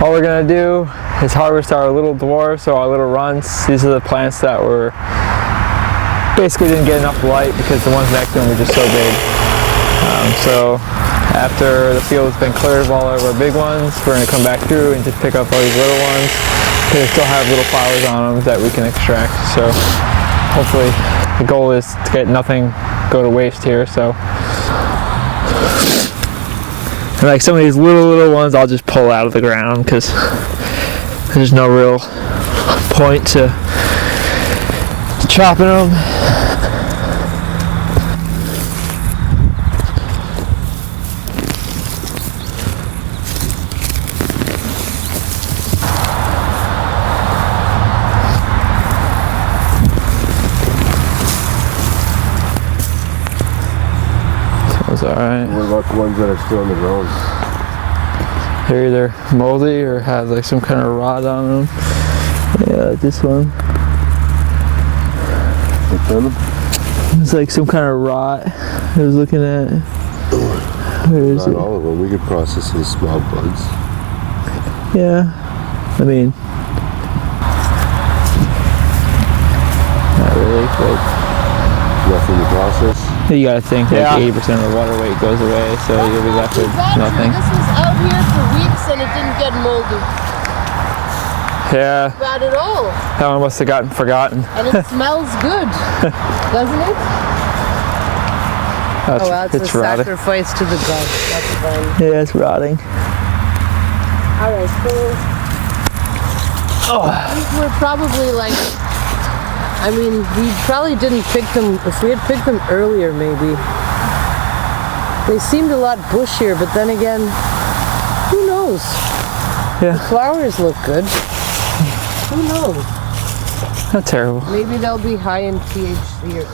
all we're gonna do is harvest our little dwarfs, or our little runts. These are the plants that were basically didn't get enough light because the ones next to them were just so big. So after the field's been cleared of all of our big ones, we're gonna come back through and just pick up all these little ones. They still have little flowers on them that we can extract. So hopefully the goal is to get nothing go to waste here. So and like some of these little ones I'll just pull out of the ground because there's no real point to chopping them. Alright. What about the ones that are still on the ground? They're either moldy or have like some kind of rot on them. Yeah, like this one. What's on them? It's like some kind of rot I was looking at. Where is Not it? all of them. We could process those small buds. Yeah. I mean, not really, but Nothing to process. you gotta think like 80% of the water weight goes away, so you'll be left with nothing. This was out here for weeks and it didn't get moldy. Yeah. Bad at all. That one must have gotten forgotten. And it smells good, doesn't it? That's, oh, well, it's a rotting. sacrifice to the gods. That's fine. Yeah, it's rotting. All right, so these were probably like, I mean, we probably didn't pick them. If we had picked them earlier, maybe. They seemed a lot bushier, but then again, who knows? Yeah. The flowers look good. Who knows? Not terrible. Maybe they'll be high in THC.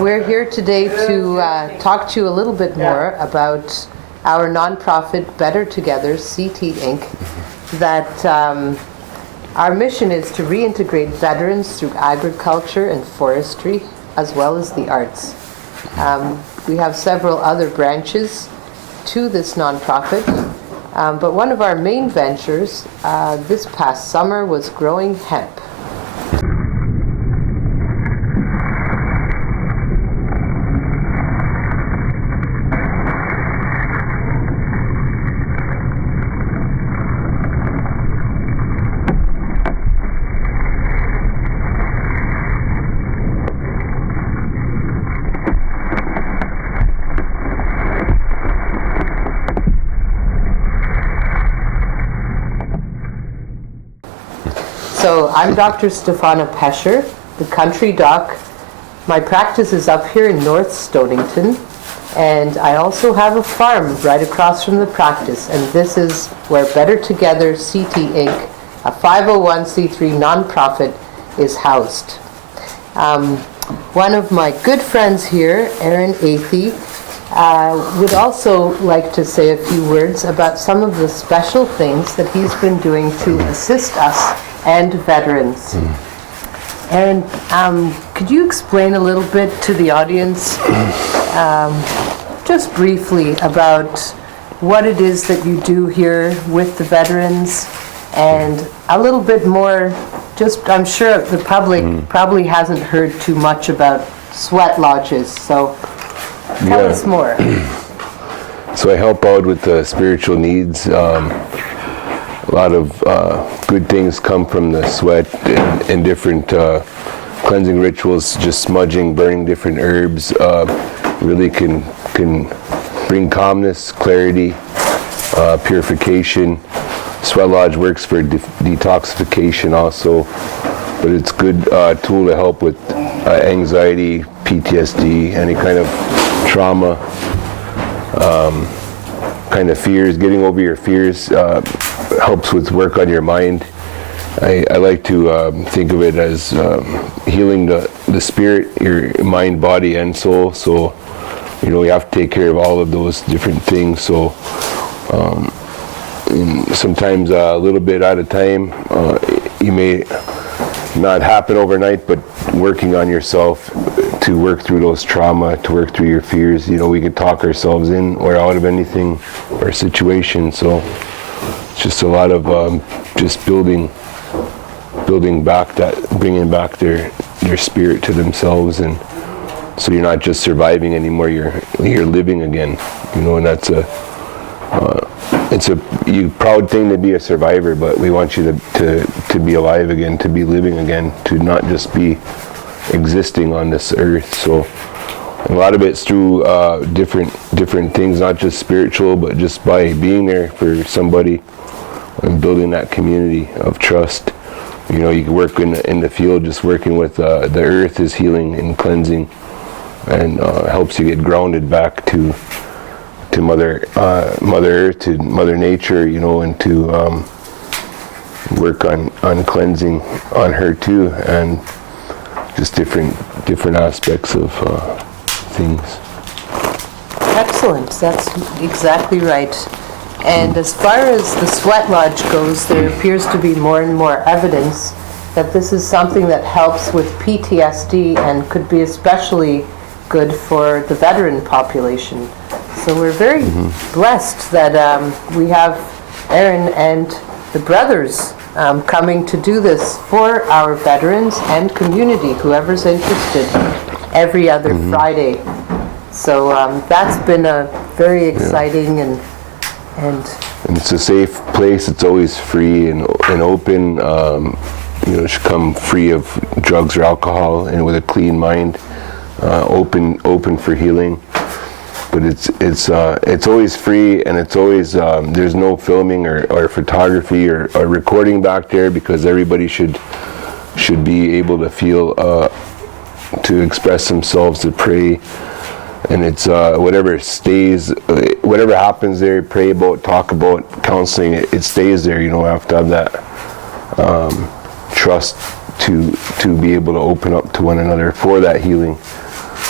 We're here today to talk to you a little bit more about our nonprofit Better Together, CT Inc., that our mission is to reintegrate veterans through agriculture and forestry, as well as the arts. We have several other branches to this nonprofit. But one of our main ventures this past summer was growing hemp. So I'm Dr. Stefana Pescher, the country doc. My practice is up here in North Stonington, and I also have a farm right across from the practice, and this is where Better Together CT Inc., a 501c3 nonprofit, is housed. One of my good friends here, Aaron Athey, would also like to say a few words about some of the special things that he's been doing to assist us and veterans. Aaron, could you explain a little bit to the audience, just briefly, about what it is that you do here with the veterans, and a little bit more, just, I'm sure the public probably hasn't heard too much about sweat lodges, so tell us more. So I help out with the spiritual needs. A lot of good things come from the sweat and different cleansing rituals, just smudging, burning different herbs, really can bring calmness, clarity, purification. Sweat lodge works for detoxification also, but it's a good tool to help with anxiety, PTSD, any kind of trauma, kind of fears. Getting over your fears helps with work on your mind. I like to think of it as healing the spirit, your mind, body, and soul. So, you know, you have to take care of all of those different things. So, sometimes a little bit at a time. You may not happen overnight, but working on yourself to work through those trauma, to work through your fears. You know, we could talk ourselves in or out of anything or situation. So just a lot of just building back bringing back their spirit to themselves, and so you're not just surviving anymore. You're living again. And that's it's a proud thing to be a survivor, but we want you to be alive again, to be living again, to not just be existing on this earth. So a lot of it's through different things, not just spiritual, but just by being there for somebody and building that community of trust. You can work in the field, just working with the earth is healing and cleansing, and helps you get grounded back to Mother Earth, to Mother Nature, and to work on cleansing on her too, and just different aspects of things. Excellent. That's exactly right. And as far as the Sweat Lodge goes, there appears to be more and more evidence that this is something that helps with PTSD and could be especially good for the veteran population. So we're very blessed that we have Aaron and the brothers coming to do this for our veterans and community, whoever's interested, every other Friday. So that's been a very exciting and it's a safe place. It's always free and open. It should come free of drugs or alcohol, and with a clean mind, open for healing. But it's always free, and it's always there's no filming or photography or recording back there, because everybody should be able to feel to express themselves, to pray. And it's whatever happens there, pray about, talk about, counseling, it stays there. You have to have that trust to be able to open up to one another for that healing.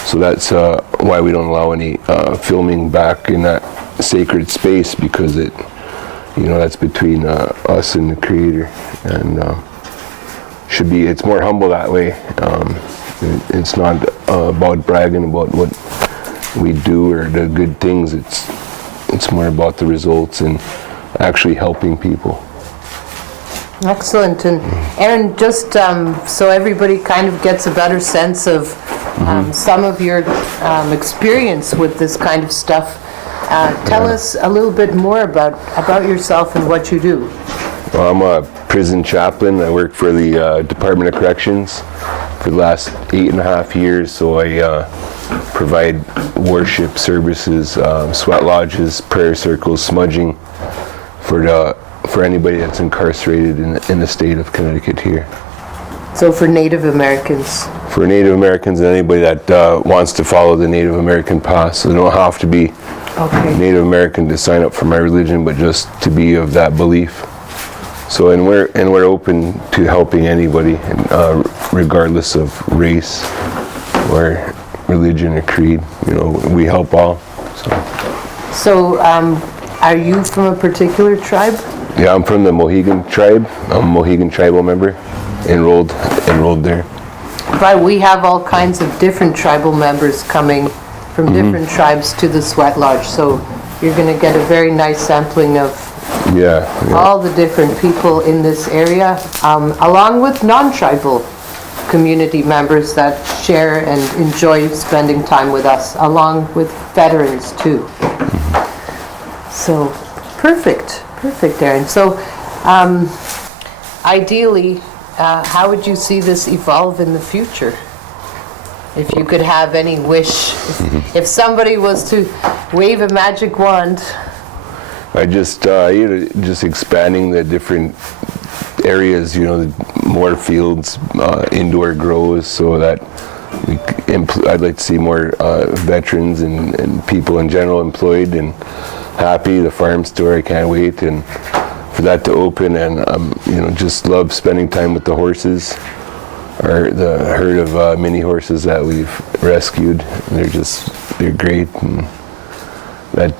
So that's why we don't allow any filming back in that sacred space, because that's between us and the Creator, and it's more humble that way. It's not about bragging about what we do or the good things. It's more about the results and actually helping people. excellent. And Aaron, just so everybody kind of gets a better sense of some of your experience with this kind of stuff, tell us a little bit more about yourself and what you do. Well, I'm a prison chaplain. I work for the Department of Corrections for the last 8.5 years, so I provide worship services, sweat lodges, prayer circles, smudging for anybody that's incarcerated in the state of Connecticut here. So for Native Americans? For Native Americans and anybody that wants to follow the Native American path. So they don't have to be Native American to sign up for my religion, but just to be of that belief. So and we're open to helping anybody, regardless of race or religion or creed. We help all. So are you from a particular tribe? Yeah, I'm from the Mohegan tribe. I'm a Mohegan tribal member, enrolled there. But we have all kinds of different tribal members coming from different tribes to the Sweat Lodge, so you're going to get a very nice sampling of all the different people in this area, along with non-tribal community members that share and enjoy spending time with us, along with veterans too. So perfect, Aaron. So ideally, how would you see this evolve in the future? If you could have any wish, if somebody was to wave a magic wand. I just expanding the different areas, more fields, indoor grows, so that I'd like to see more veterans and people in general employed and happy. The farm store, I can't wait, and for that to open, and just love spending time with the horses, or the herd of mini horses that we've rescued. They're great, and that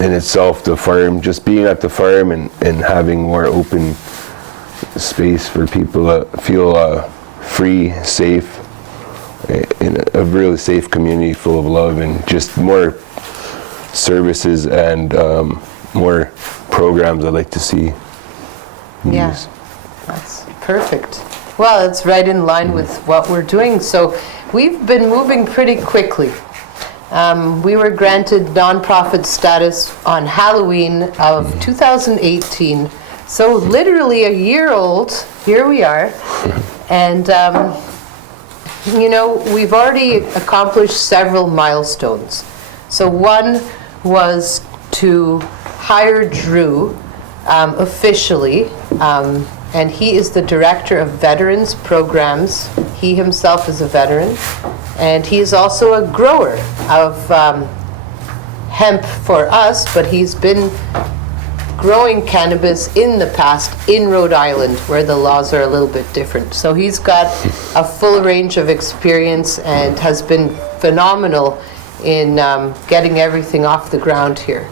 in itself, the farm, just being at the farm and having more open space for people to feel free, safe, in a really safe community full of love, and just more services and more programs I'd like to see. Yeah, use. that's perfect. Well, it's right in line with what we're doing. So we've been moving pretty quickly. We were granted nonprofit status on Halloween of 2018. So literally a year old, here we are. And, you know, we've already accomplished several milestones. So one was to hire Drew officially, and he is the Director of Veterans Programs. He himself is a veteran, and he is also a grower of hemp for us, but he's been growing cannabis in the past in Rhode Island, where the laws are a little bit different. So he's got a full range of experience and has been phenomenal in getting everything off the ground here.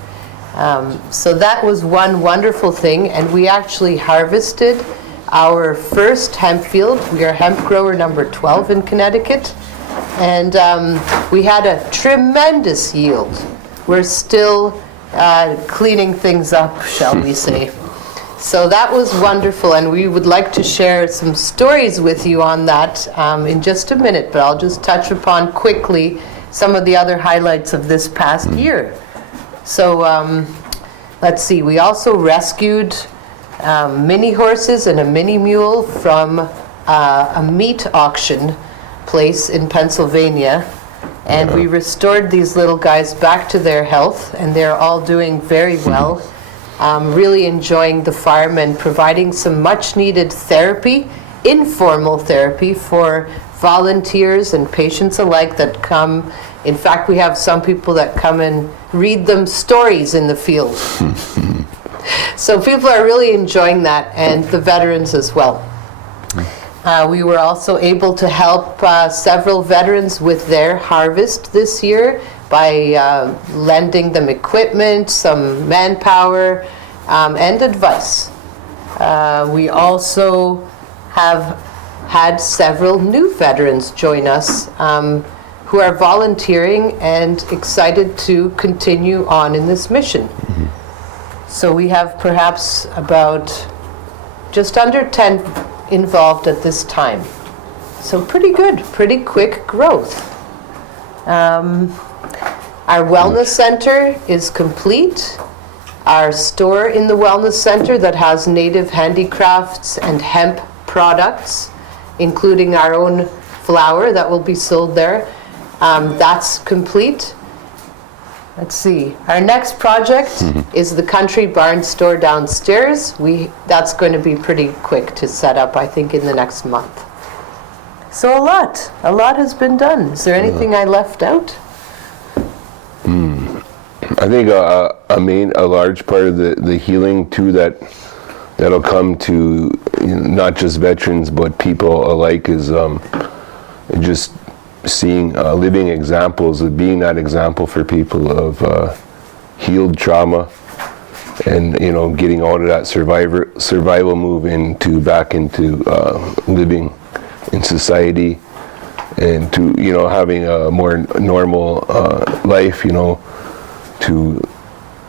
So that was one wonderful thing, and we actually harvested our first hemp field. We are hemp grower number 12 in Connecticut, and we had a tremendous yield. We're still cleaning things up, shall we say. So that was wonderful, and we would like to share some stories with you on that in just a minute, but I'll just touch upon quickly some of the other highlights of this past year. So let's see, we also rescued mini horses and a mini mule from a meat auction place in Pennsylvania, and we restored these little guys back to their health, and they're all doing very well. Really enjoying the farm and providing some much needed therapy, informal therapy for volunteers and patients alike that come. In fact, we have some people that come and read them stories in the field. So people are really enjoying that, and the veterans as well. We were also able to help several veterans with their harvest this year by lending them equipment, some manpower, and advice. We also have had several new veterans join us who are volunteering and excited to continue on in this mission. So we have perhaps about just under 10 involved at this time. So pretty good, pretty quick growth. Our wellness center is complete. Our store in the wellness center that has native handicrafts and hemp products, including our own flour that will be sold there, that's complete. Let's see. Our next project is the Country Barn store downstairs. That's going to be pretty quick to set up, I think, in the next month. So a lot has been done. Is there anything I left out? I think a large part of the healing too that'll come to not just veterans but people alike is just seeing living examples of being that example for people of healed trauma, and getting out of that survival move back into living in society, and to having a more normal life, to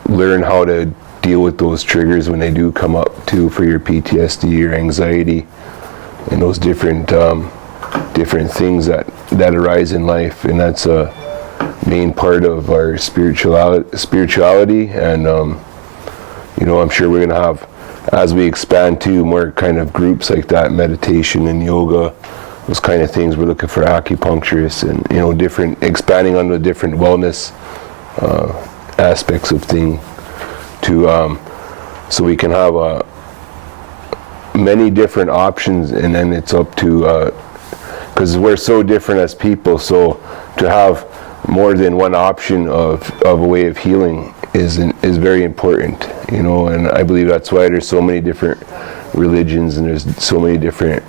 learn how to deal with those triggers when they do come up too, for your PTSD or anxiety and those different things that arise in life. And that's a main part of our spirituality, and I'm sure we're going to have, as we expand to more kind of groups like that, meditation and yoga, those kind of things. We're looking for acupuncturists and different, expanding on the different wellness aspects of things to so we can have many different options, and then it's up to because we're so different as people, so to have more than one option of a way of healing is very important, and I believe that's why there's so many different religions, and there's so many different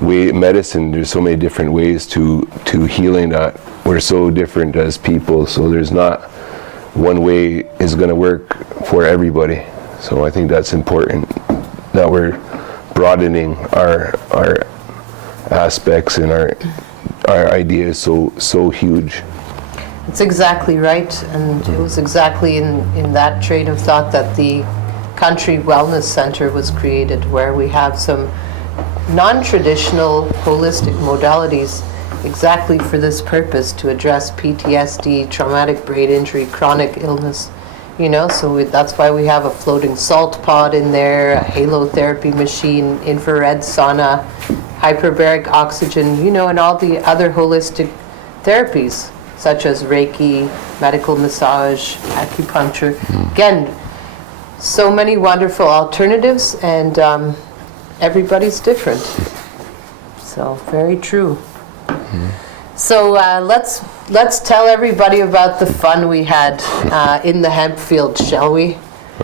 medicine, there's so many different ways to healing, that we're so different as people, so there's not one way is going to work for everybody. So I think that's important, that we're broadening our aspects and our ideas so huge. It's exactly right, and it was exactly in that train of thought that the Country Wellness Center was created, where we have some non-traditional holistic modalities exactly for this purpose, to address PTSD, traumatic brain injury, chronic illness. So that's why we have a floating salt pod in there, a halotherapy machine, infrared sauna, hyperbaric oxygen, and all the other holistic therapies, such as Reiki, medical massage, acupuncture. Again, so many wonderful alternatives, and everybody's different. So, very true. So let's tell everybody about the fun we had in the hemp field, shall we?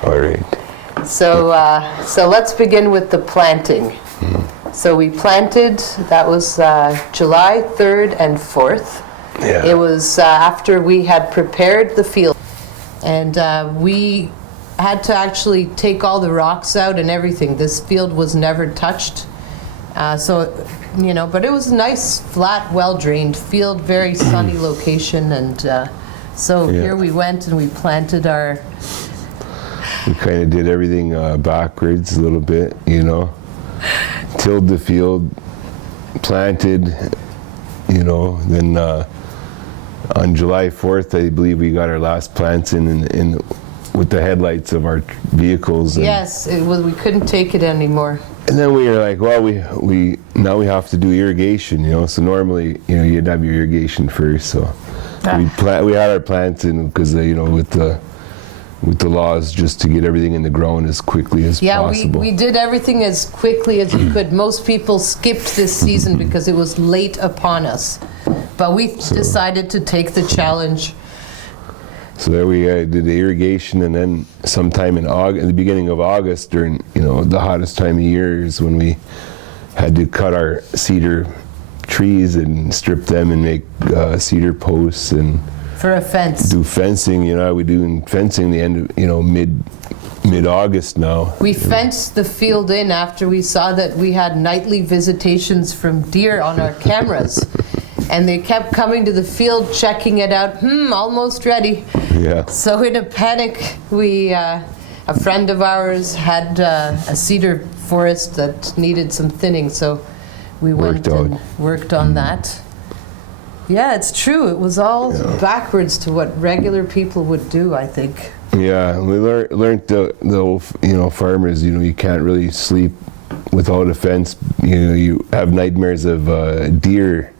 All right. So let's begin with the planting. So we planted, that was July 3rd and 4th. Yeah. It was after we had prepared the field, and we had to actually take all the rocks out and everything. This field was never touched. But it was a nice, flat, well-drained field, very sunny location, and here we went and we planted our... We kind of did everything backwards a little bit, Tilled the field, planted, then on July 4th, I believe we got our last plants in with the headlights of our vehicles. Yes, it was. We couldn't take it anymore. And then we were like, well, we now we have to do irrigation, So normally, you'd have your irrigation first. So we had our plants in because with the laws, just to get everything in the ground as quickly as possible. Yeah, we did everything as quickly as we could. Most people skipped this season because it was late upon us, but we decided to take the challenge. So there we did the irrigation, and then sometime in the beginning of August, during the hottest time of year, is when we had to cut our cedar trees and strip them and make cedar posts and for a fence. Do fencing. We do fencing the end of mid-August now. We fenced the field in after we saw that we had nightly visitations from deer on our cameras. And they kept coming to the field, checking it out. Almost ready. Yeah. So in a panic, a friend of ours had a cedar forest that needed some thinning, so we went and worked on that. Yeah, it's true. It was all backwards to what regular people would do, I think. Yeah, we learned the farmers. You can't really sleep without a fence. You have nightmares of deer.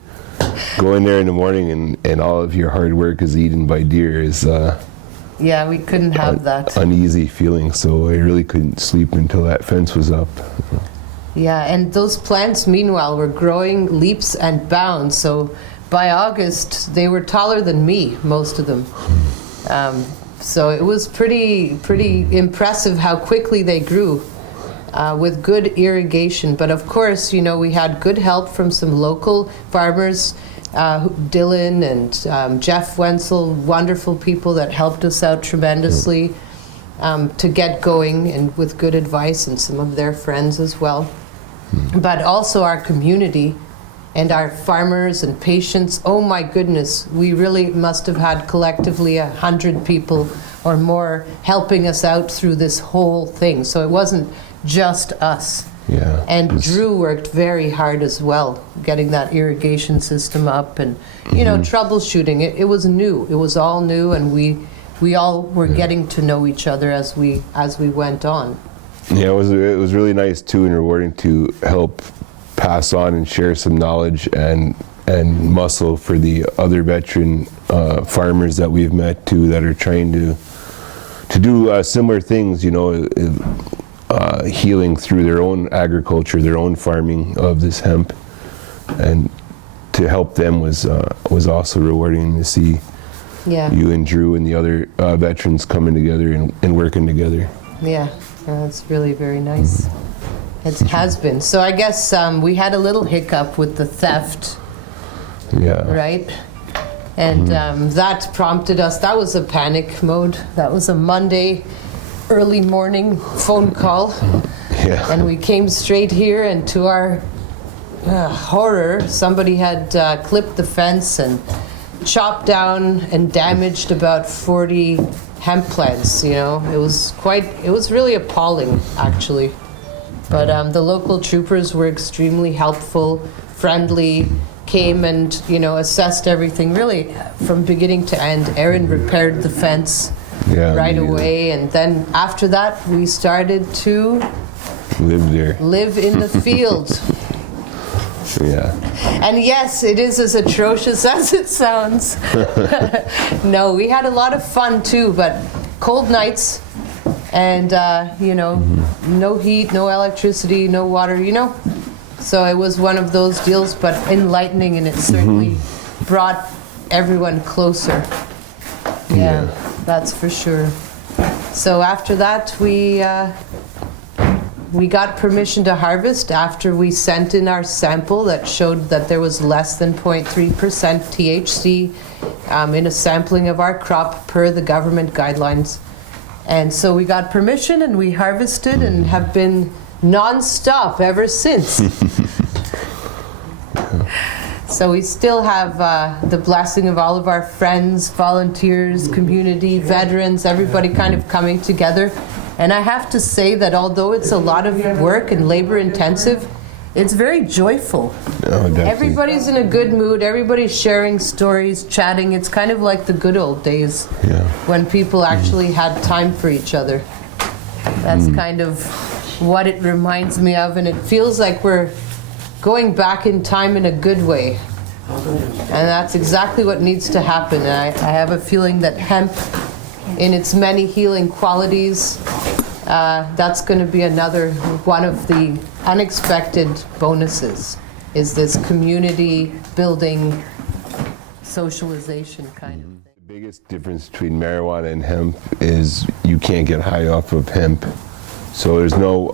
Go in there in the morning and all of your hard work is eaten by deer is yeah, we couldn't have that uneasy feeling, so I really couldn't sleep until that fence was up. Yeah, and those plants meanwhile were growing leaps and bounds, so by August they were taller than me, most of them. So it was pretty impressive how quickly they grew. With good irrigation. But of course, we had good help from some local farmers, Dylan and Jeff Wenzel, wonderful people that helped us out tremendously to get going, and with good advice, and some of their friends as well. But also our community and our farmers and patients. Oh my goodness, we really must have had collectively 100 people or more helping us out through this whole thing. So it wasn't just us. Yeah. And Drew worked very hard as well, getting that irrigation system up and, troubleshooting. It was new. It was all new, and we all were getting to know each other as we went on. Yeah, it was really nice too, and rewarding to help pass on and share some knowledge and muscle for the other veteran farmers that we've met too, that are trying to do similar things, healing through their own agriculture, their own farming of this hemp, and to help them was also rewarding to see you and Drew and the other veterans coming together and working together. Yeah, that's really very nice. It has been. So I guess we had a little hiccup with the theft. Yeah. Right? And that prompted us. That was a panic mode. That was a Monday early morning phone call. Yeah. And we came straight here, and to our horror, somebody had clipped the fence and chopped down and damaged about 40 hemp plants, you know. It was really appalling, actually. But the local troopers were extremely helpful, friendly, came and, you know, assessed everything really from beginning to end. Aaron repaired the fence right away, and then after that we started to live in the field. Yeah. And yes, it is as atrocious as it sounds. No, we had a lot of fun too, but cold nights and, you know, no heat, no electricity, no water, you know. So it was one of those deals, but enlightening, and it certainly brought everyone closer. Yeah, that's for sure. So after that, we got permission to harvest after we sent in our sample that showed that there was less than 0.3% THC in a sampling of our crop per the government guidelines. And so we got permission and we harvested and have been non-stop ever since. So we still have the blessing of all of our friends, volunteers, community, veterans, everybody kind of coming together. And I have to say that although it's a lot of work and labor intensive, it's very joyful. Oh, everybody's in a good mood, everybody's sharing stories, chatting. It's kind of like the good old days when people actually had time for each other. That's kind of what it reminds me of, and it feels like we're going back in time in a good way. And that's exactly what needs to happen. And I have a feeling that hemp, in its many healing qualities, that's going to be another one of the unexpected bonuses, is this community building, socialization kind of thing. The biggest difference between marijuana and hemp is you can't get high off of hemp. So there's no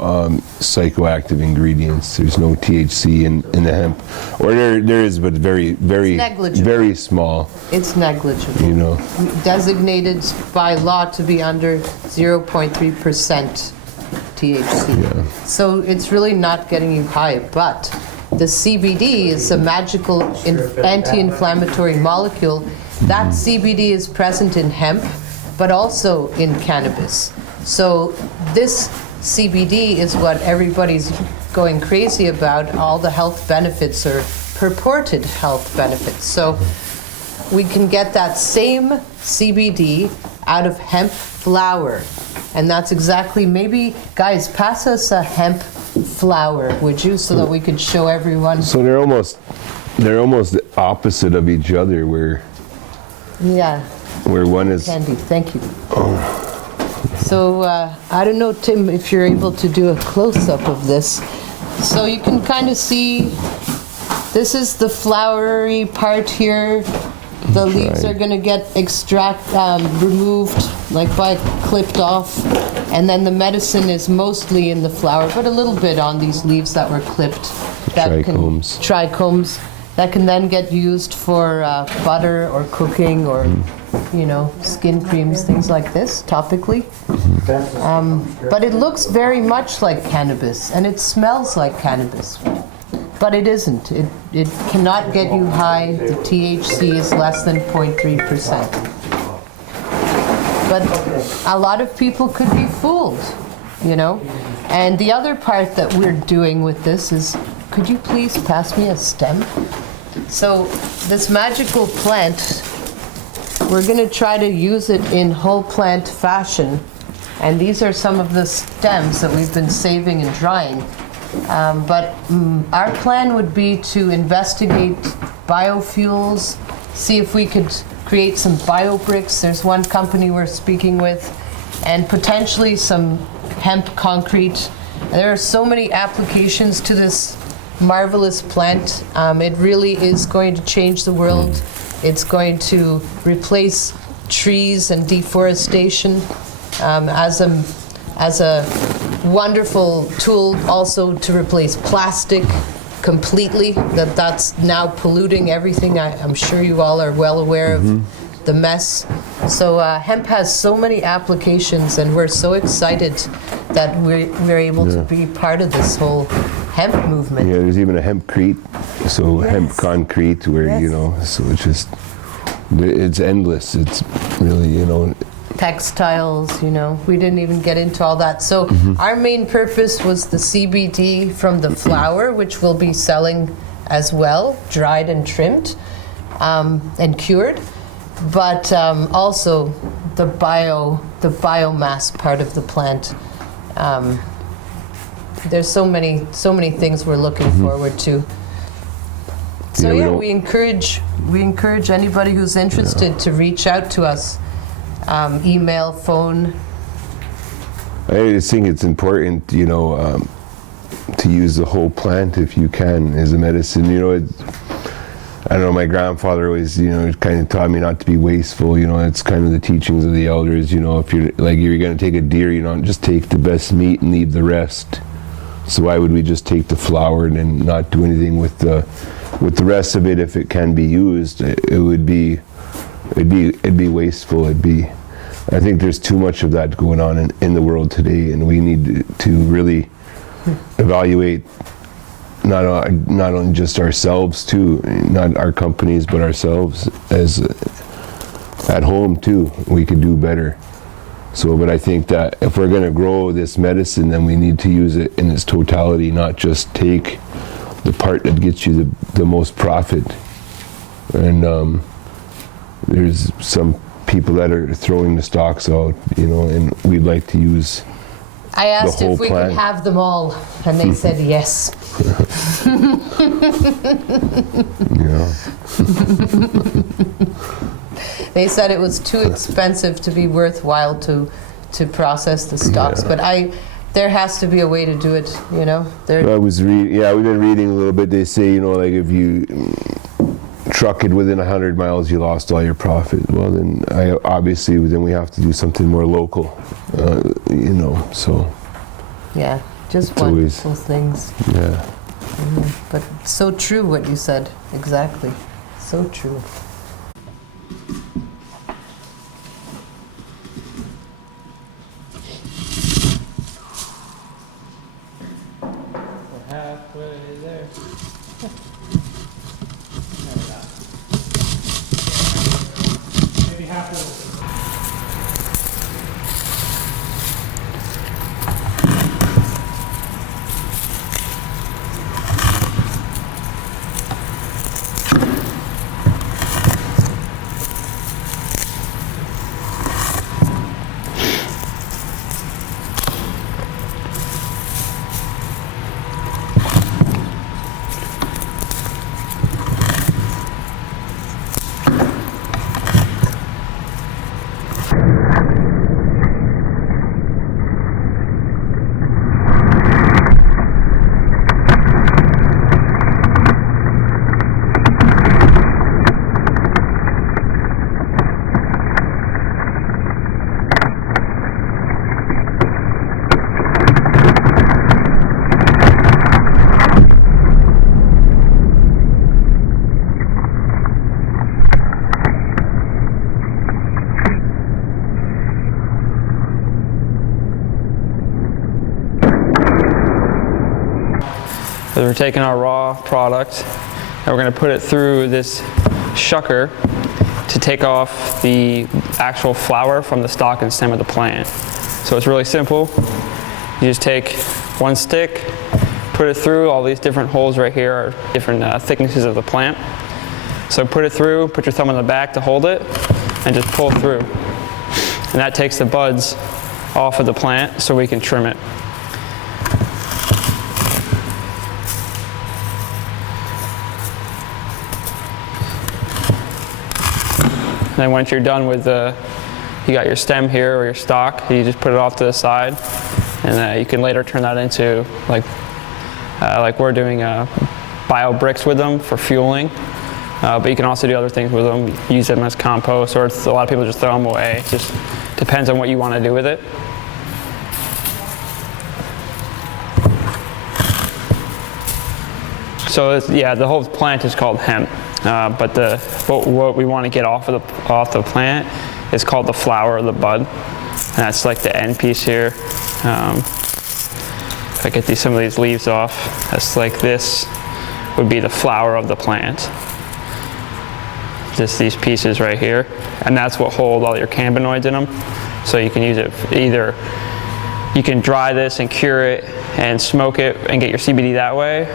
psychoactive ingredients. There's no THC in the hemp, or there is, but very, very small. It's negligible. You know, designated by law to be under 0.3% THC. Yeah. So it's really not getting you high. But the CBD is a magical anti-inflammatory molecule. That CBD is present in hemp, but also in cannabis. So this CBD is what everybody's going crazy about, all the health benefits or purported health benefits. So we can get that same CBD out of hemp flour. And that's exactly, maybe, guys, pass us a hemp flour, would you, so that we could show everyone. So they're almost the opposite of each other, where one is Candy, thank you. So I don't know, Tim, if you're able to do a close-up of this. So you can kind of see, this is the flowery part here. The leaves are going to get removed, like clipped off. And then the medicine is mostly in the flower, but a little bit on these leaves that were clipped. Trichomes. That can then get used for butter or cooking or, you know, skin creams, things like this, topically. But it looks very much like cannabis, and it smells like cannabis. But it isn't. It cannot get you high. The THC is less than 0.3%. But a lot of people could be fooled, you know. And the other part that we're doing with this is, could you please pass me a stem? So this magical plant, we're going to try to use it in whole plant fashion. And these are some of the stems that we've been saving and drying. But our plan would be to investigate biofuels, see if we could create some biobricks. There's one company we're speaking with, and potentially some hemp concrete. There are so many applications to this marvelous plant. It really is going to change the world. It's going to replace trees and deforestation as a wonderful tool, also to replace plastic completely. That's now polluting everything. I'm sure you all are well aware of the mess. So hemp has so many applications, and we're so excited that we're able to be part of this whole hemp movement. Yeah, there's even a hempcrete, so hemp concrete, where you know, so it's endless. It's really, you know, textiles, we didn't even get into all that. So our main purpose was the CBD from the flour, which we'll be selling as well, dried and trimmed and cured, but also the biomass part of the plant. There's so many things we're looking forward to. So we encourage anybody who's interested to reach out to us, email, phone. I just think it's important, to use the whole plant if you can as a medicine. I don't know, my grandfather always, kind of taught me not to be wasteful. It's kind of the teachings of the elders. If you're going to take a deer, just take the best meat and leave the rest. So why would we just take the flour and then not do anything with the rest of it? If it can be used, it'd be wasteful. I think there's too much of that going on in the world today, and we need to really evaluate not only just ourselves too, not our companies, but ourselves as at home too. We could do better. So, but I think that if we're going to grow this medicine, then we need to use it in its totality, not just take the part that gets you the most profit. And there's some people that are throwing the stalks out, and we'd like to use I asked the whole if we plant. could have them all, and they said yes. They said it was too expensive to be worthwhile to process the stalks, but there has to be a way to do it, we've been reading a little bit. They say, if you truck it within 100 miles, you lost all your profit. Well, then then we have to do something more local, so. Yeah, just it's wonderful things. Yeah. But so true what you said, exactly. So true. We're halfway there. Maybe halfway. So we're taking our raw product and we're going to put it through this shucker to take off the actual flour from the stalk and stem of the plant. So it's really simple. You just take one stick, put it through. All these different holes right here are different thicknesses of the plant. So put it through, put your thumb on the back to hold it, and just pull through. And that takes the buds off of the plant so we can trim it. And then once you're done with you got your stem here or your stalk, you just put it off to the side, and you can later turn that into like we're doing bio bricks with them for fueling. But you can also do other things with them, use them as compost, or a lot of people just throw them away. It just depends on what you want to do with it. So the whole plant is called hemp, but what we want to get off the plant is called the flower or the bud, and that's like the end piece here. If I get some of these leaves off, that's like this would be the flower of the plant. just these pieces right here, and that's what hold all your cannabinoids in them. So you can use it either, you can dry this and cure it and smoke it and get your CBD that way,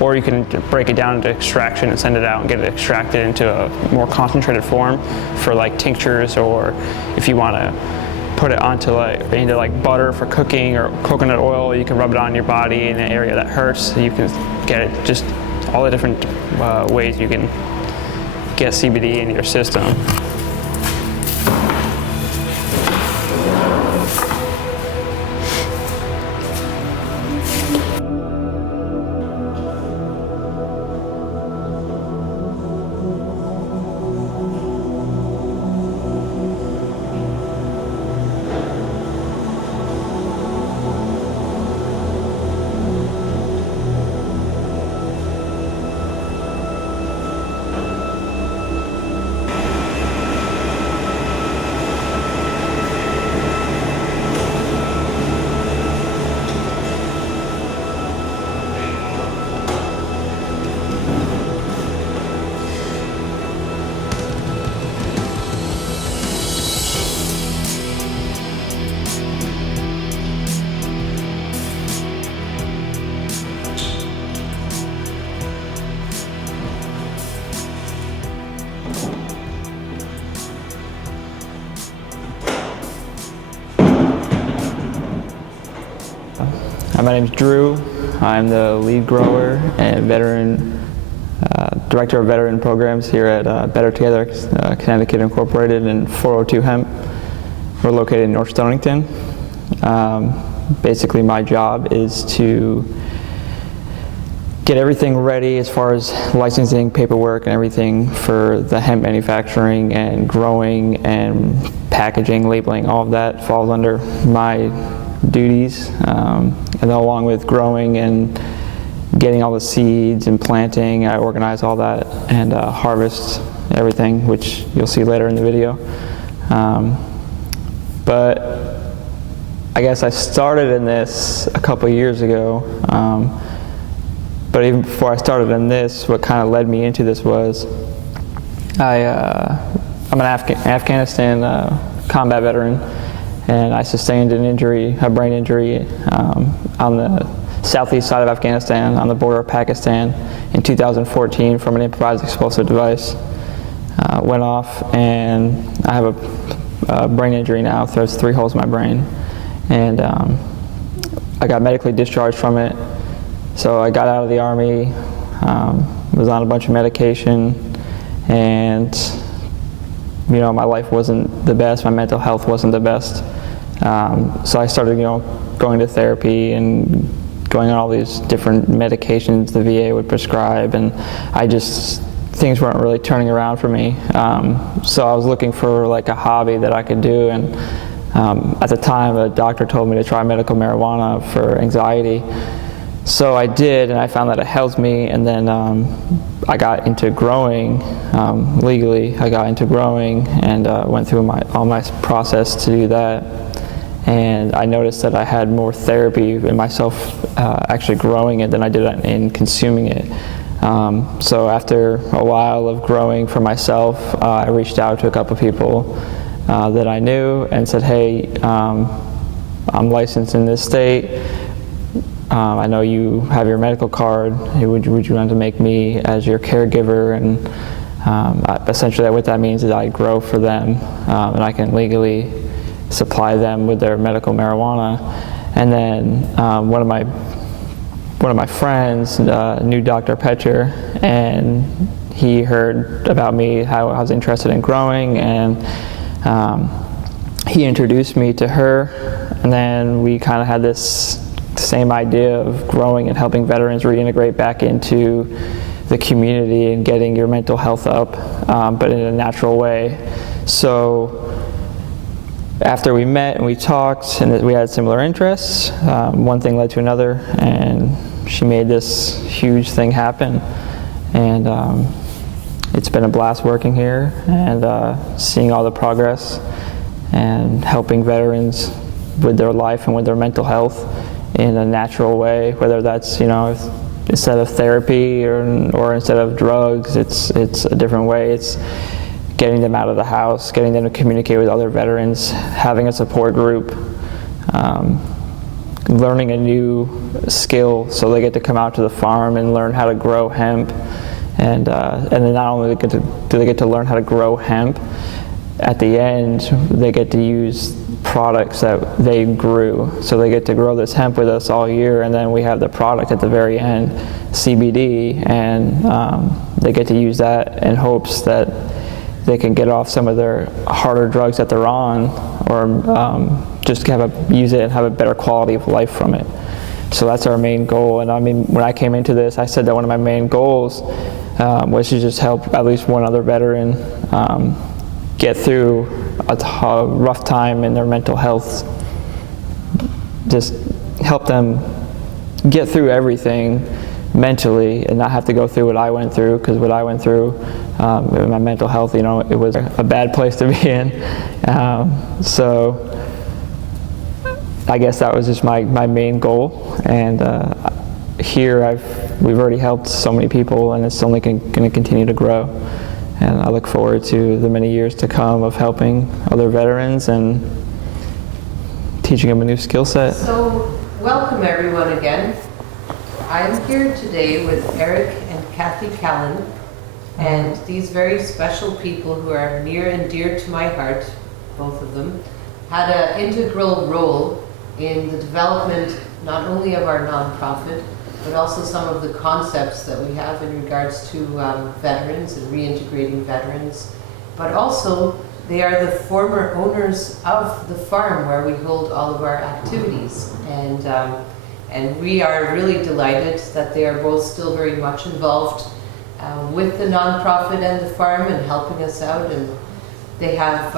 or you can break it down into extraction and send it out and get it extracted into a more concentrated form for like tinctures, or if you want to put it onto into butter for cooking, or coconut oil, you can rub it on your body in an area that hurts. You can get it, just all the different ways you can get CBD into your system. My name's Drew. I'm the lead grower and director of veteran programs here at Better Together, Connecticut Incorporated, and 402 Hemp. We're located in North Stonington. Basically, my job is to get everything ready as far as licensing, paperwork, and everything for the hemp manufacturing and growing and packaging, labeling. All of that falls under my duties, and then along with growing and getting all the seeds and planting, I organize all that and harvest everything, which you'll see later in the video. But I guess I started in this a couple years ago, but even before I started in this, what kind of led me into this was I'm an Afghanistan combat veteran, and I sustained an injury, a brain injury, on the southeast side of Afghanistan, on the border of Pakistan, in 2014 from an improvised explosive device. Went off, and I have a brain injury now. There's 3 holes in my brain, and I got medically discharged from it. So I got out of the Army, was on a bunch of medication, and my life wasn't the best, my mental health wasn't the best. So I started, going to therapy and going on all these different medications the VA would prescribe, and things weren't really turning around for me. So I was looking for like a hobby that I could do, and at the time a doctor told me to try medical marijuana for anxiety. So I did, and I found that it helped me, and then I got into growing legally. I got into growing and went through all my process to do that. And I noticed that I had more therapy in myself actually growing it than I did in consuming it. So after a while of growing for myself, I reached out to a couple people that I knew and said, hey, I'm licensed in this state. I know you have your medical card. Would you want to make me as your caregiver? And essentially what that means is I grow for them, and I can legally supply them with their medical marijuana. And then one of my friends knew Dr. Petcher, and he heard about me, how I was interested in growing, and he introduced me to her, and then we kind of had this same idea of growing and helping veterans reintegrate back into the community and getting your mental health up, but in a natural way. So after we met and we talked and we had similar interests, one thing led to another, and she made this huge thing happen. And it's been a blast working here and seeing all the progress and helping veterans with their life and with their mental health in a natural way, whether that's, instead of therapy or instead of drugs, it's a different way. It's getting them out of the house, getting them to communicate with other veterans, having a support group, learning a new skill, so they get to come out to the farm and learn how to grow hemp, and then not only do they get to learn how to grow hemp, at the end they get to use products that they grew. So they get to grow this hemp with us all year, and then we have the product at the very end, CBD, and they get to use that in hopes that they can get off some of their harder drugs that they're on, or just use it and have a better quality of life from it. So that's our main goal. And I mean, when I came into this, I said that one of my main goals was to just help at least one other veteran get through a rough time in their mental health. Just help them get through everything mentally and not have to go through what I went through, because what I went through with my mental health, it was a bad place to be in. So I guess that was just my main goal. And here we've already helped so many people, and it's only going to continue to grow. And I look forward to the many years to come of helping other veterans and teaching them a new skill set. So, welcome everyone again. I'm here today with Eric and Kathy Callan, and these very special people who are near and dear to my heart, both of them, had an integral role in the development not only of our nonprofit, but also some of the concepts that we have in regards to veterans and reintegrating veterans. But also, they are the former owners of the farm where we hold all of our activities. And we are really delighted that they are both still very much involved with the nonprofit and the farm and helping us out. And they have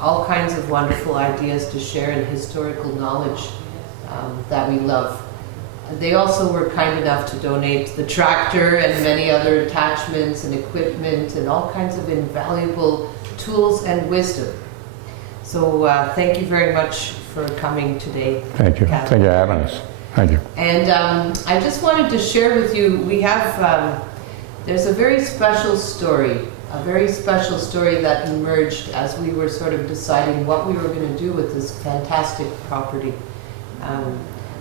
all kinds of wonderful ideas to share and historical knowledge that we love. They also were kind enough to donate the tractor and many other attachments and equipment and all kinds of invaluable tools and wisdom. So thank you very much for coming today. Thank you. Kathy. Thank you for having us. Thank you. And I just wanted to share with you, we have, there's a very special story that emerged as we were sort of deciding what we were going to do with this fantastic property.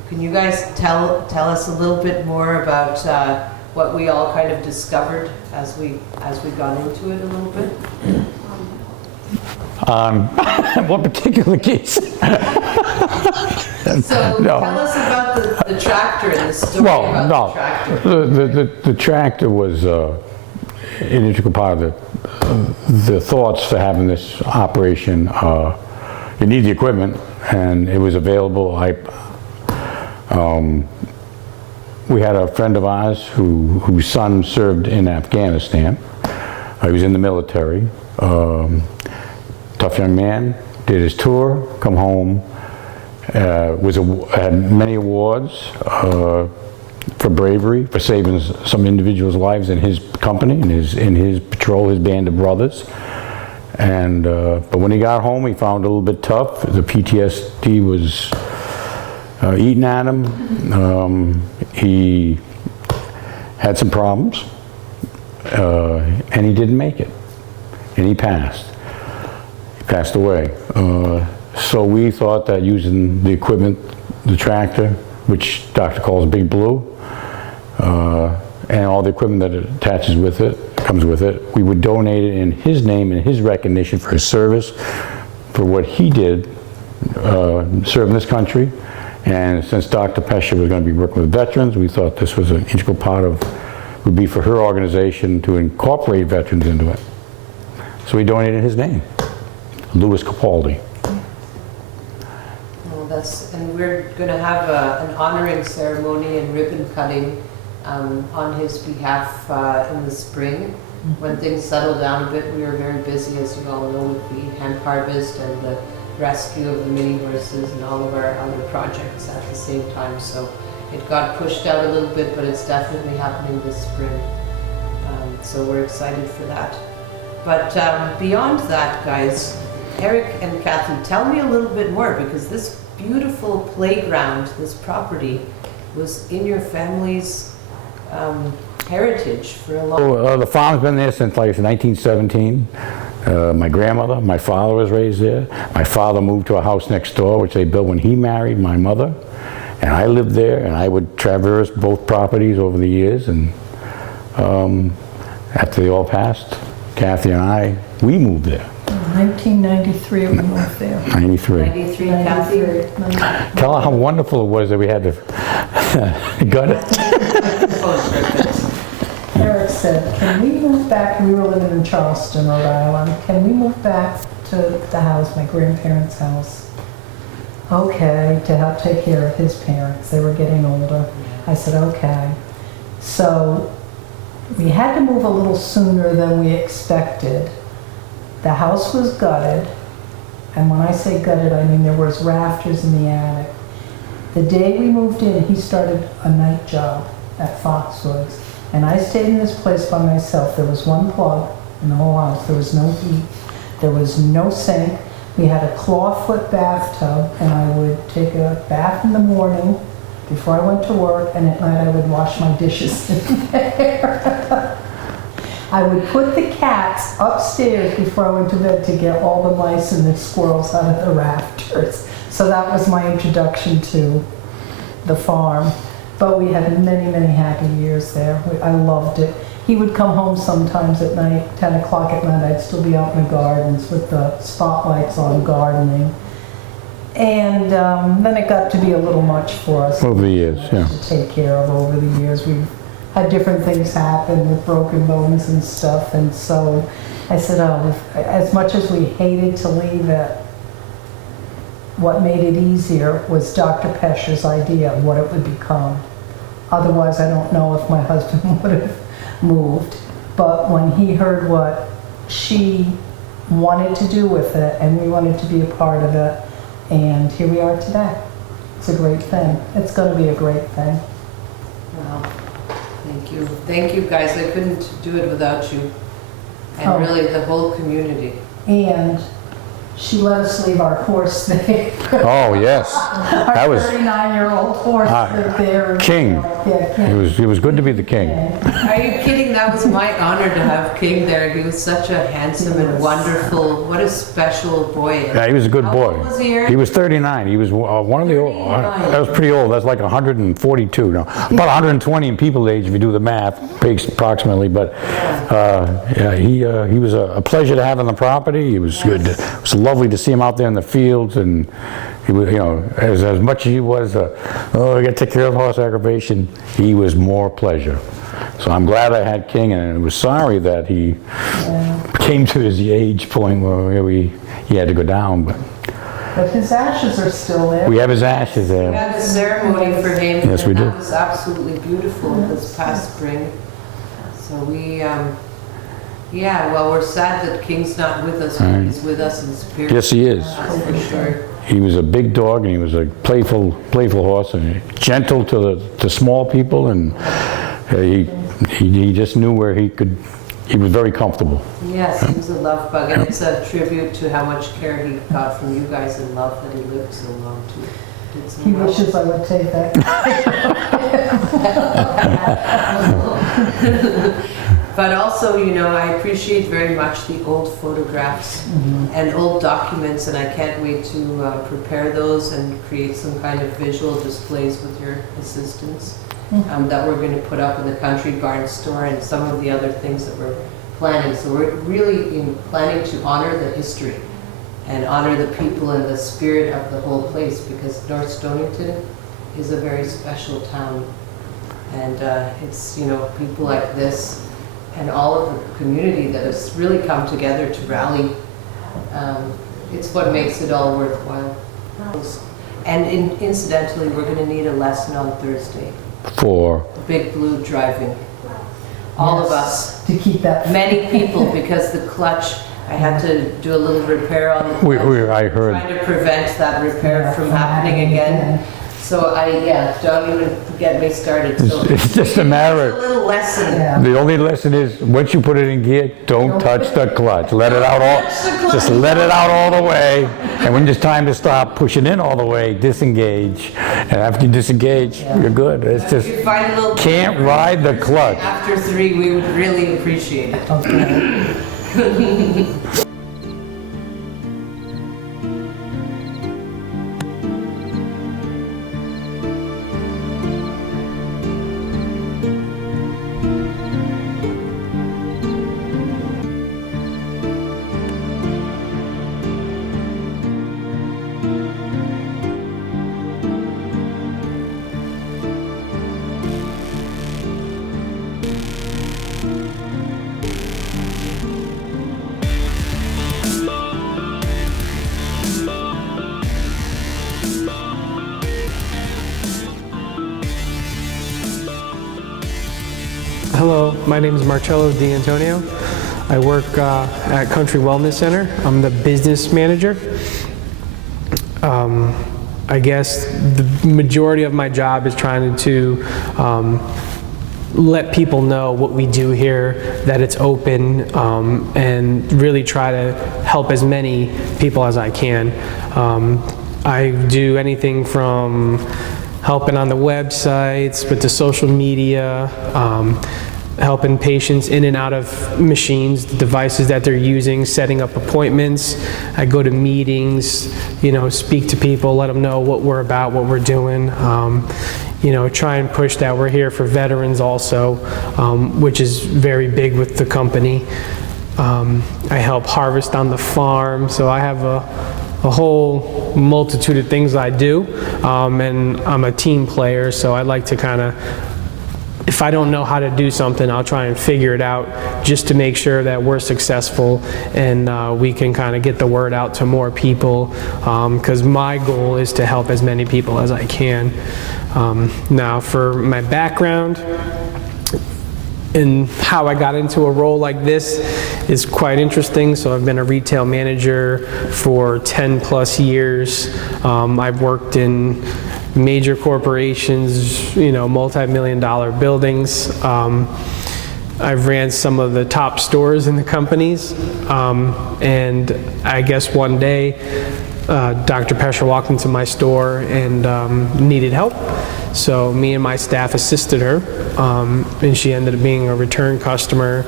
Can you guys tell us a little bit more about what we all kind of discovered as we got into it a little bit? What particular case? So No. tell us about the tractor and the story about the tractor. The tractor was an integral part of the thoughts for having this operation. You need the equipment, and it was available. We had a friend of ours whose son served in Afghanistan. He was in the military. Tough young man, did his tour, come home, had many awards for bravery, for saving some individuals' lives in his company, in his patrol, his band of brothers. And but when he got home, he found it a little bit tough. The PTSD was eating at him. He had some problems, and he didn't make it, and he passed. He passed away. So we thought that using the equipment, the tractor, which Dr. calls Big Blue, and all the equipment that it attaches with it, comes with it, we would donate it in his name and his recognition for his service, for what he did serving this country. And since Dr. Pesha was going to be working with veterans, we thought this was an integral part of, would be for her organization to incorporate veterans into it. So we donated in his name, Louis Capaldi. Well, and we're going to have an honoring ceremony and ribbon cutting on his behalf in the spring. When things settle down a bit, we were very busy, as you all know, with the hemp harvest and the rescue of the mini horses and all of our other projects at the same time. So it got pushed out a little bit, but it's definitely happening this spring. So we're excited for that. But beyond that, guys, Eric and Kathy, tell me a little bit more, because this beautiful playground, this property, was in your family's heritage for a long The farm's been there since like 1917. My grandmother, my father was raised there. My father moved to a house next door, which they built when he married my mother. And I lived there, and I would traverse both properties over the years. And after they all passed, Kathy and I, we moved there. 1993 we moved there. 93. 93, Kathy. Tell her how wonderful it was that we had to gut it. Eric said, can we move back, we were living in Charleston, Rhode Island, can we move back to the house, my grandparents' house? Okay, to help take care of his parents, they were getting older. I said, okay. So we had to move a little sooner than we expected. The house was gutted, and when I say gutted, I mean there was rafters in the attic. The day we moved in, he started a night job at Foxwoods, and I stayed in this place by myself. There was one plug in the whole house. There was no heat. There was no sink. We had a clawfoot bathtub, and I would take a bath in the morning before I went to work, and at night I would wash my dishes in there. I would put the cats upstairs before I went to bed to get all the mice and the squirrels out of the rafters. So that was my introduction to the farm. But we had many, many happy years there. I loved it. He would come home sometimes at night, 10 o'clock at night. I'd still be out in the gardens with the spotlights on gardening. And then it got to be a little much for us. Over the years, yeah. To take care of over the years. We've had different things happen with broken bones and stuff. And so I said, oh, as much as we hated to leave it, what made it easier was Dr. Pescher's idea of what it would become. Otherwise, I don't know if my husband would have moved. But when he heard what she wanted to do with it, and we wanted to be a part of it, and here we are today. It's a great thing. It's going to be a great thing. Wow. Thank you. Thank you, guys. I couldn't do it without you. And Oh. really the whole community. And she let us leave our horse there. Oh, yes. Our That was 39-year-old horse lived there. King. Yeah, King. It was good to be the king. Are you kidding? That was my honor to have King there. He was such a handsome and wonderful, what a special boy. Yeah, he was a good How boy. old was he, Eric? He was 39. He was one of the old. 39. That was pretty old. That's like 142. No, about 120 in people age if you do the math, approximately. But yeah, he was a pleasure to have on the property. He was good. It was lovely to see him out there in the fields, and he was, you know, as much as he was, I got to take care of horse aggravation. He was more pleasure. So I'm glad I had King, and I was sorry that he came to his age point where he had to go down. But his ashes are still there. We have his ashes We there. had a ceremony for him. Yes, we and do. That was absolutely beautiful this past spring. So we, yeah, well, we're sad that King's not with us, but he's with us in spirit. Yes, he is. That's for sure. He was a big dog, and he was a playful horse, and gentle to small people, and he just knew where he could. He was very comfortable. Yes, he was a love bug, and it's a tribute to how much care he got from you guys and love that he lived so long too. Did so He well. wishes I would take that. But also, you know, I appreciate very much the old photographs and old documents, and I can't wait to prepare those and create some kind of visual displays with your assistance that we're going to put up in the Country Barn store and some of the other things that we're planning. So we're really planning to honor the history and honor the people and the spirit of the whole place, because North Stonington is a very special town. And it's, you know, people like this and all of the community that has really come together to rally. It's what makes it all worthwhile. And incidentally, we're going to need a lesson on Thursday. For Big Blue driving. All of Yes, us. to keep that. Many people, because the clutch, I had to do a little repair on the clutch. I heard. Trying to prevent that repair from happening again. So don't even get me started. So It's just a matter. a little lesson. Yeah. The only lesson is, once you put it in gear, don't touch the clutch. Let it out all, just let it out all the way. And when it's time to stop, push it in all the way, disengage. And after you disengage, you're good. It's just, If you find a little can't ride the clutch. after 3, we would really appreciate it. Okay. Hello, my name is Marcelo Deantonio. I work at Country Wellness Center. I'm the business manager. I guess the majority of my job is trying to let people know what we do here, that it's open, and really try to help as many people as I can. I do anything from helping on the websites, with the social media, helping patients in and out of machines, the devices that they're using, setting up appointments. I go to meetings, speak to people, let them know what we're about, what we're doing. Try and push that. We're here for veterans also, which is very big with the company. I help harvest on the farm, so I have a whole multitude of things I do, and I'm a team player, so I like to kind of, if I don't know how to do something, I'll try and figure it out just to make sure that we're successful and we can kind of get the word out to more people, because my goal is to help as many people as I can. Now, for my background and how I got into a role like this is quite interesting. So I've been a retail manager for 10 plus years. I've worked in major corporations, multi-million dollar buildings. I've ran some of the top stores in the companies. And I guess one day, Dr. Pesher walked into my store and needed help. So me and my staff assisted her, and she ended up being a return customer,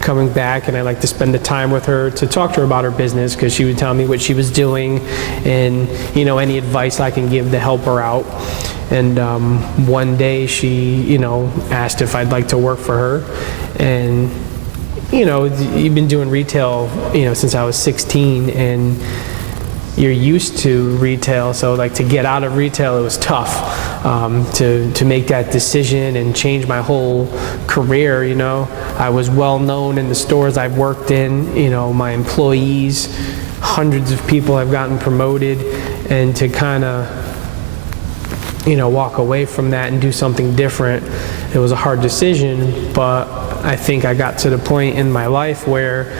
coming back, and I like to spend the time with her to talk to her about her business, because she would tell me what she was doing and any advice I can give to help her out. And one day she asked if I'd like to work for her. And you've been doing retail since I was 16, and you're used to retail, so like to get out of retail, it was tough. To make that decision and change my whole career. I was well known in the stores I've worked in, my employees, hundreds of people have gotten promoted, and to kind of walk away from that and do something different, it was a hard decision. But I think I got to the point in my life where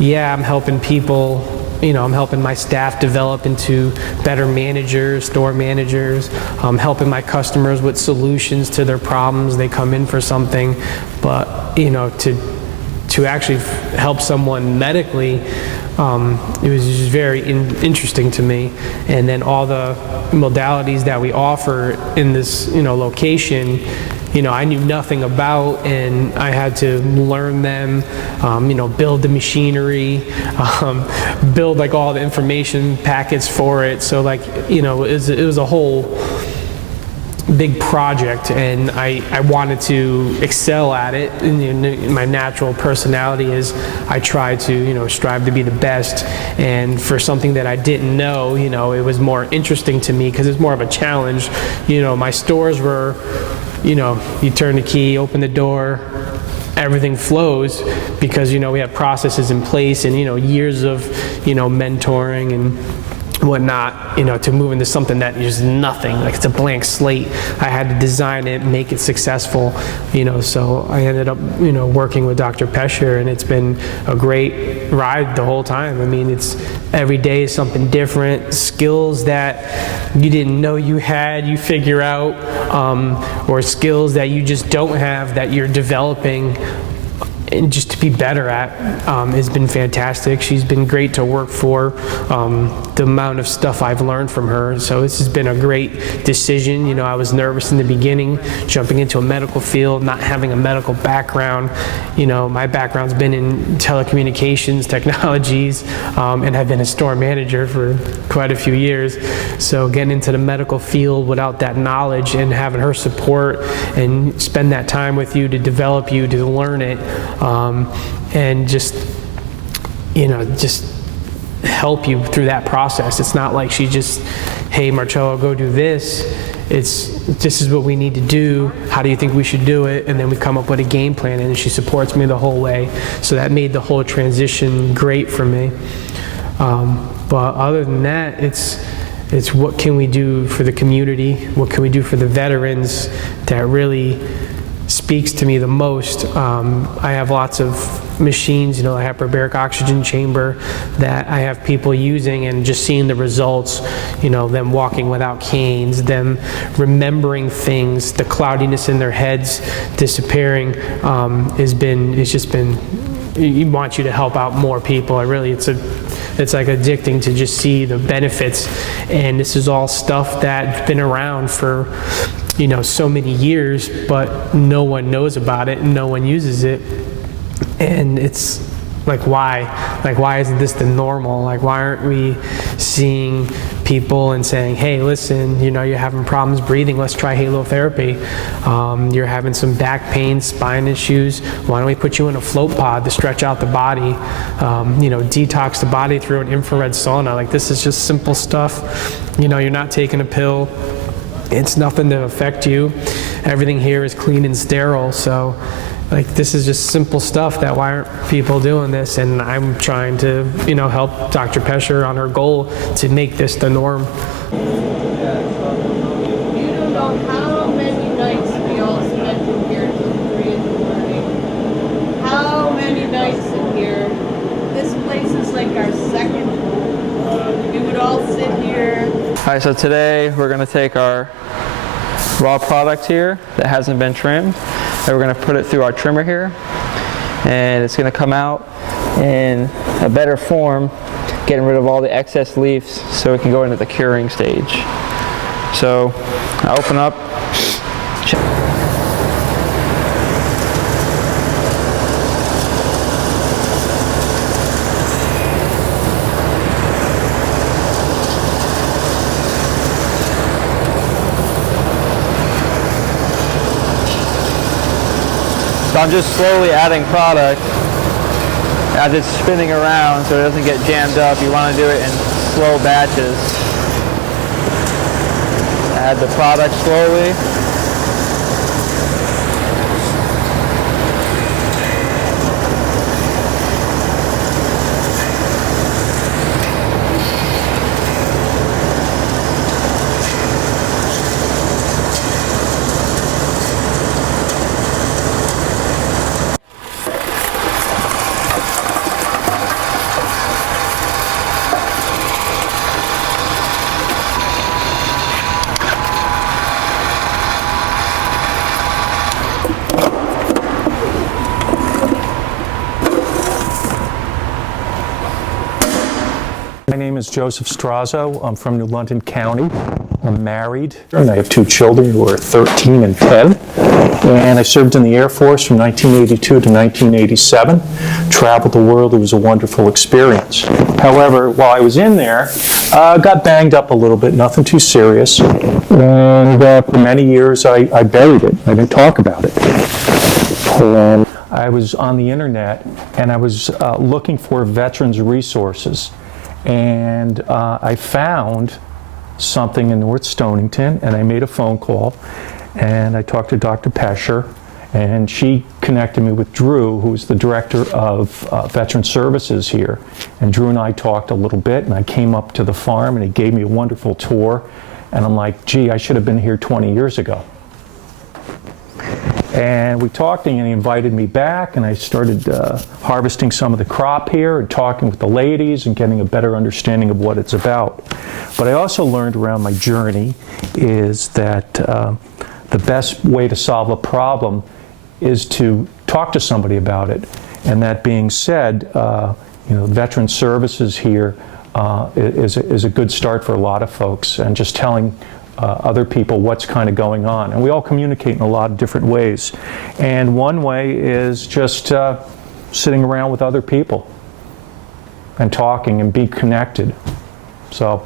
I'm helping people, I'm helping my staff develop into better managers, store managers. I'm helping my customers with solutions to their problems. They come in for something, but to actually help someone medically, it was just very interesting to me. And then all the modalities that we offer in this location, I knew nothing about, and I had to learn them, build the machinery, build like all the information packets for it. So like, it was a whole big project, and I wanted to excel at it. And my natural personality is I try to strive to be the best, and for something that I didn't know, it was more interesting to me because it's more of a challenge. My stores were, you turn the key, open the door, everything flows, because we have processes in place and years of mentoring and whatnot, you know, to move into something that is nothing, like it's a blank slate. I had to design it, make it successful, you know, so I ended up, you know, working with Dr. Pesher, and it's been a great ride the whole time. I mean, it's every day is something different, skills that you didn't know you had, you figure out, or skills that you just don't have that you're developing and just to be better at has been fantastic. She's been great to work for. The amount of stuff I've learned from her, so this has been a great decision. You know, I was nervous in the beginning, jumping into a medical field, not having a medical background. You know, my background's been in telecommunications, technologies, and I've been a store manager for quite a few years. So getting into the medical field without that knowledge and having her support and spend that time with you to develop you, to learn it, and just, you know, just help you through that process. It's not like she just, hey, Marcelo, go do this. This is what we need to do. How do you think we should do it? And then we come up with a game plan, and she supports me the whole way. So that made the whole transition great for me. But other than that, it's what can we do for the community? What can we do for the veterans that really speaks to me the most. I have lots of machines, you know, a hyperbaric oxygen chamber that I have people using, and just seeing the results, you know, them walking without canes, them remembering things, the cloudiness in their heads disappearing, it's just been, you want you to help out more people. It's like addicting to just see the benefits, and this is all stuff that's been around for, you know, so many years, but no one knows about it and no one uses it. And it's like, why isn't this the normal? Like, why aren't we seeing people and saying, hey, listen, you know, you're having problems breathing, let's try halotherapy. You're having some back pain, spine issues, why don't we put you in a float pod to stretch out the body, you know, detox the body through an infrared sauna. Like, this is just simple stuff. You know, you're not taking a pill. It's nothing to affect you. Everything here is clean and sterile. So, like, this is just simple stuff that why aren't people doing this? And I'm trying to, you know, help Dr. Pesher on her goal to make this the norm. You don't know how many nights we all spent in here till 3 in the morning. How many nights in here? This place is like our second home. We would all sit here. All right, so today we're going to take our raw product here that hasn't been trimmed, and we're going to put it through our trimmer here, and it's going to come out in a better form, getting rid of all the excess leaves so it can go into the curing stage. So I open up. So I'm just slowly adding product as it's spinning around so it doesn't get jammed up. You want to do it in slow batches. Add the product slowly. My name is Joseph Strazo. I'm from New London County. I'm married, and I have 2 children who are 13 and 10. And I served in the Air Force from 1982 to 1987. Traveled the world. It was a wonderful experience. However, while I was in there, got banged up a little bit, nothing too serious. And for many years, I buried it. I didn't talk about it. And I was on the internet, and I was looking for veterans resources. And I found something in North Stonington, and I made a phone call, and I talked to Dr. Pesher, And she connected me with Drew, who's the director of Veteran Services here. And Drew and I talked a little bit, and I came up to the farm, and he gave me a wonderful tour. And I'm like, gee, I should have been here 20 years ago. And we talked, and he invited me back, and I started harvesting some of the crop here and talking with the ladies and getting a better understanding of what it's about. But I also learned around my journey is that the best way to solve a problem is to talk to somebody about it. And that being said, Veteran Services here is a good start for a lot of folks, and just telling other people what's kind of going on. And we all communicate in a lot of different ways. And one way is just sitting around with other people and talking and be connected. So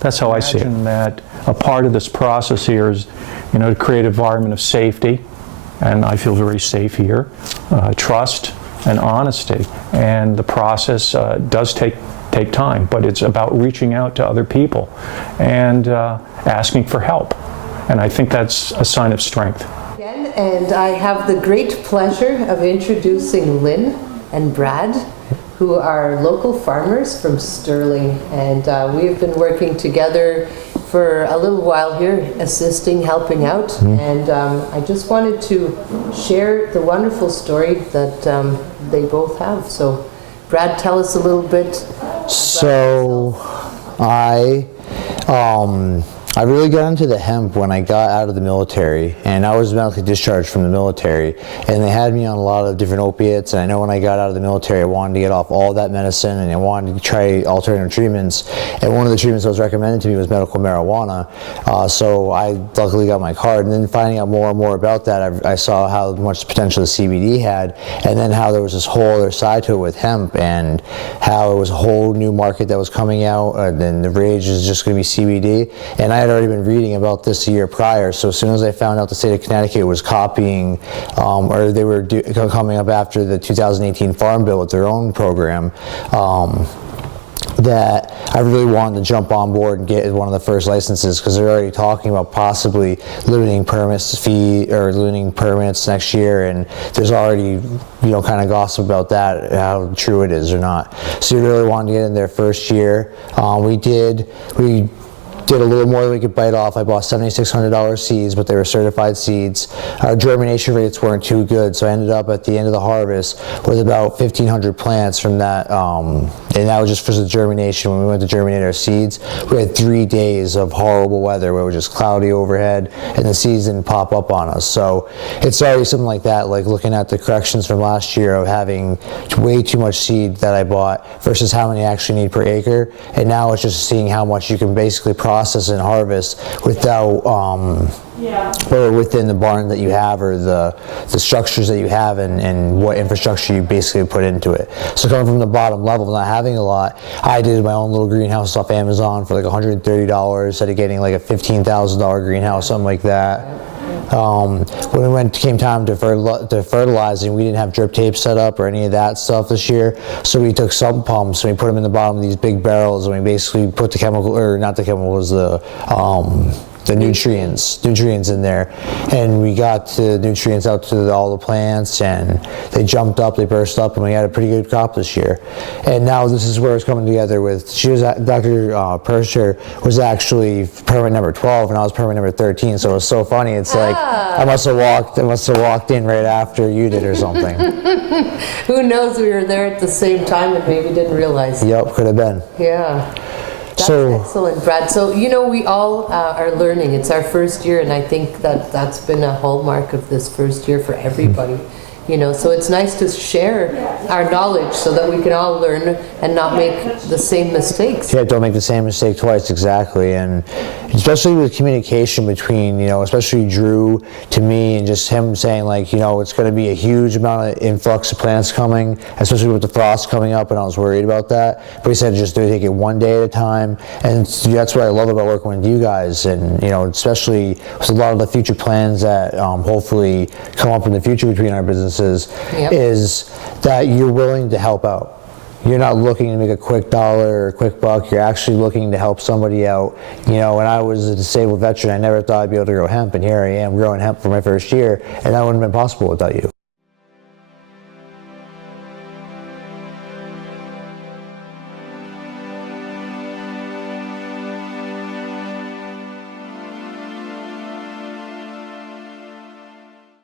that's how I see it. That a part of this process here is, to create an environment of safety, and I feel very safe here, trust and honesty. And the process does take time, but it's about reaching out to other people and asking for help. And I think that's a sign of strength. And I have the great pleasure of introducing Lynn and Brad, who are local farmers from Sterling. And we have been working together for a little while here, assisting, helping out. And I just wanted to share the wonderful story that they both have. So Brad, tell us a little bit. So I really got into the hemp when I got out of the military, and I was medically discharged from the military, and they had me on a lot of different opiates. And I know when I got out of the military, I wanted to get off all that medicine, and I wanted to try alternative treatments. And one of the treatments that was recommended to me was medical marijuana. So I luckily got my card, and then finding out more and more about that, I saw how much potential the CBD had, and then how there was this whole other side to it with hemp, and how it was a whole new market that was coming out, and then the rage is just going to be CBD. And I had already been reading about this a year prior, so as soon as I found out the state of Connecticut was copying, or they were coming up after the 2018 Farm Bill with their own program, that I really wanted to jump on board and get one of the first licenses, because they're already talking about possibly limiting permits limiting permits next year, and there's already kind of gossip about that, how true it is or not. So we really wanted to get in there first year. We did a little more than we could bite off. I bought $7,600 seeds, but they were certified seeds. Our germination rates weren't too good, so I ended up at the end of the harvest with about 1,500 plants from that, and that was just for the germination. When we went to germinate our seeds, we had 3 days of horrible weather where it was just cloudy overhead, and the seeds didn't pop up on us. So it's already something like that, like looking at the corrections from last year of having way too much seed that I bought versus how many I actually need per acre, and now it's just seeing how much you can basically process and harvest without or within the barn that you have, or the structures that you have, and what infrastructure you basically put into it. So coming from the bottom level, not having a lot, I did my own little greenhouse off Amazon for like $130 instead of getting like a $15,000 greenhouse, something like that. When it came time to fertilizing, we didn't have drip tape set up or any of that stuff this year, so we took sump pumps and we put them in the bottom of these big barrels, and we basically put the chemical, or not the chemicals, the nutrients in there, and we got the nutrients out to all the plants, and they jumped up, they burst up, and we had a pretty good crop this year. And now this is where it's coming together with, Dr. Perscher was actually permit number 12, and I was permit number 13, so it was so funny. It's like, I must have walked in right after you did or something. Who knows, we were there at the same time and maybe didn't realize. Yep, could have been. Yeah. That's excellent, Brad. So, we all are learning. It's our first year, and I think that's been a hallmark of this first year for everybody. So it's nice to share our knowledge so that we can all learn and not make the same mistakes. Yeah, don't make the same mistake twice, exactly. And especially with communication between, especially Drew to me, and just him saying like, it's going to be a huge amount of influx of plants coming, especially with the frost coming up, and I was worried about that. But he said just take it one day at a time. And that's what I love about working with you guys, and especially with a lot of the future plans that hopefully come up in the future between our businesses, is that you're willing to help out. you're not looking to make a quick dollar or a quick buck. You're actually looking to help somebody out. You know, when I was a disabled veteran, I never thought I'd be able to grow hemp, and here I am growing hemp for my first year, and that wouldn't have been possible without you.